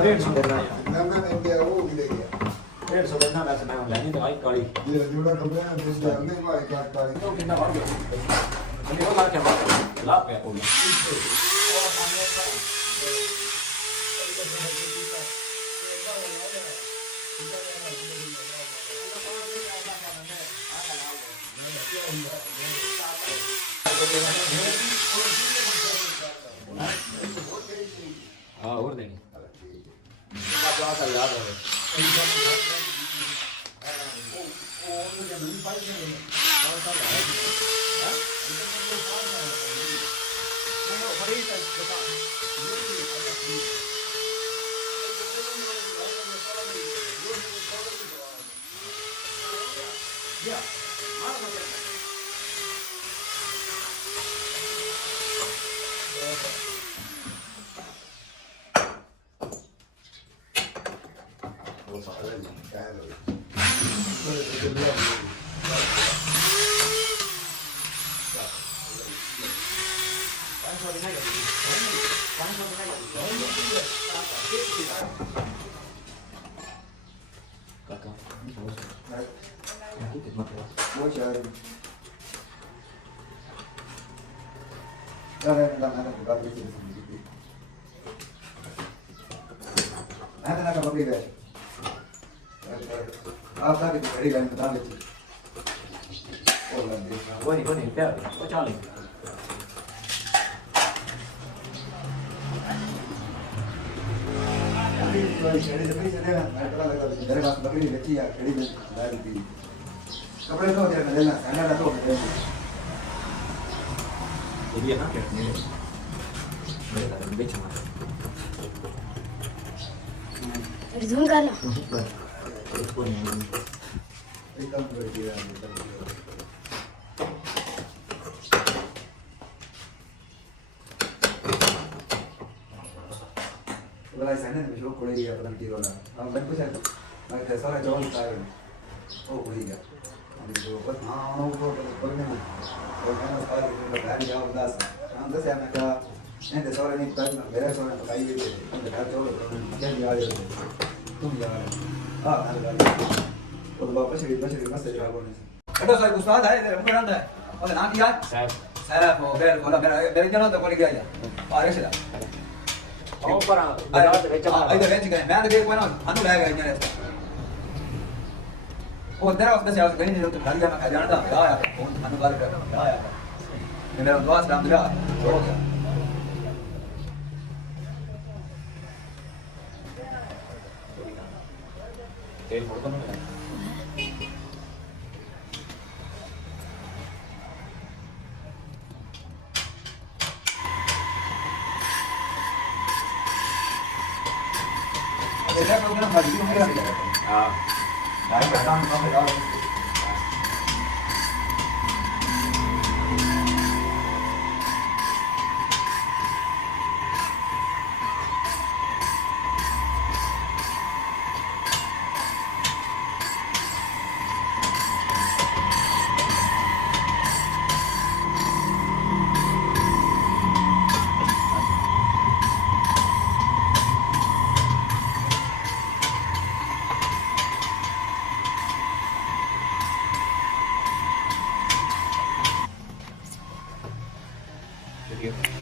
₹150 देना है। ना इंडिया वो भी ले गया 150 देना वैसे मैं ऑनलाइन दवाई काली ये जोड़ा खबर है फिर जानने भाई काट काट तो कितना बढ़ गया मैंने वो मार के लाभ पे हो गया हाँ और देंगे बात याद है वो नहीं क्या वो चाली कपड़े तो दे लेना खाना तो दे ये ना क्या मेरे बेच मार जूम कर लो इसको नहीं एकदम कर दिया वाला साइना में जो कोई गया पता नहीं वाला हम मैं कुछ है मैं कैसा है जो होता है वो कोई गया हम जो बस हां वो कोई नहीं और मैं सारे गाड़ी जाओ दास हम दस मैं का नहीं दे सारे नहीं कर मेरा सारे तो काई भी हम घर जो क्या दिया है तुम जा हां गाड़ी और वापस ही मस्त जगह बोलने से अरे सर उस्ताद है हमको जानता है और ना किया साहब वो बेर बोला मेरे जना तो कोई गया और ऐसे ਉਹ ਪਰ ਬਾਜ਼ਾਰ ਦੇ ਵਿੱਚ ਇਹਦੇ ਵਿੱਚ ਗਏ ਮੈਂ ਦੇਖ ਪਾਣਾ ਸਾਨੂੰ ਲੈ ਗਏ ਜਣੇ ਉਹ ਦਰਾ ਉਸ ਦੇ ਸਿਆਸ ਗਈ ਨਹੀਂ ਉਹ ਤਾਂ ਖਾਲੀ ਮੈਂ ਜਾਣਦਾ ਆ ਆ ਫੋਨ ਸਾਨੂੰ ਗੱਲ ਕਰ ਆ ਆ ਮੇਰਾ ਦੋਸਤ ਨਾਮ ਦਰਾ ਹੋ ਗਿਆ ਤੇਲ ਫੋੜ ਤੋਂ ਨਾ ऐसा प्रोग्राम हर दिन होगा हां लाइव काम का है you.